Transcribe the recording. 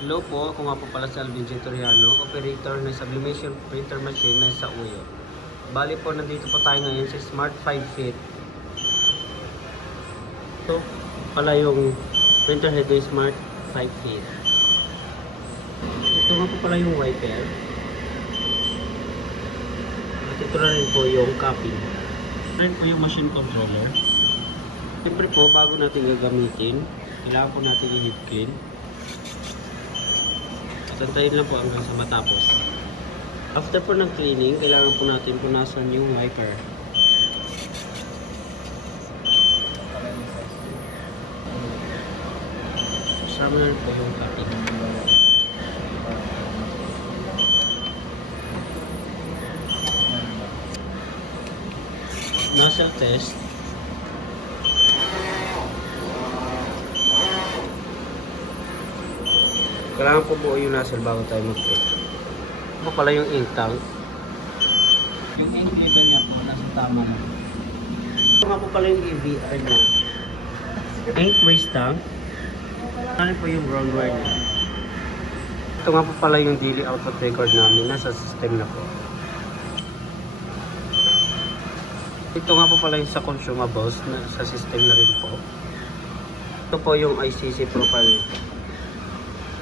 Hello po, ako nga po pala si Alvin Toriano, operator ng sublimation printer machine na sa Uyo. Bali po, nandito po tayo ngayon sa Smart 5 Fit. Ito pala yung printer head ng Smart 5 Fit. Ito nga po pala yung wiper. At ito na rin po yung copy. Ito rin po yung machine controller. Siyempre po, bago natin gagamitin, kailangan po natin i-heat clean. Tantayin lang po hanggang sa matapos. After po ng cleaning, kailangan po natin punasan yung wiper. Kasama na rin po yung copy. Nozzle test. Kailangan po buo yung nozzle bago tayo mag-print. Ito po pala yung ink tank. Yung ink level niya po nasa tama na. Ito nga po pala yung EVR niya. Ink waste tank. Ano po yung ground wire niya. Ito nga po pala yung daily output record namin. Nasa system na po. Ito nga po pala yung sa consumables na sa system na rin po. Ito po yung ICC profile.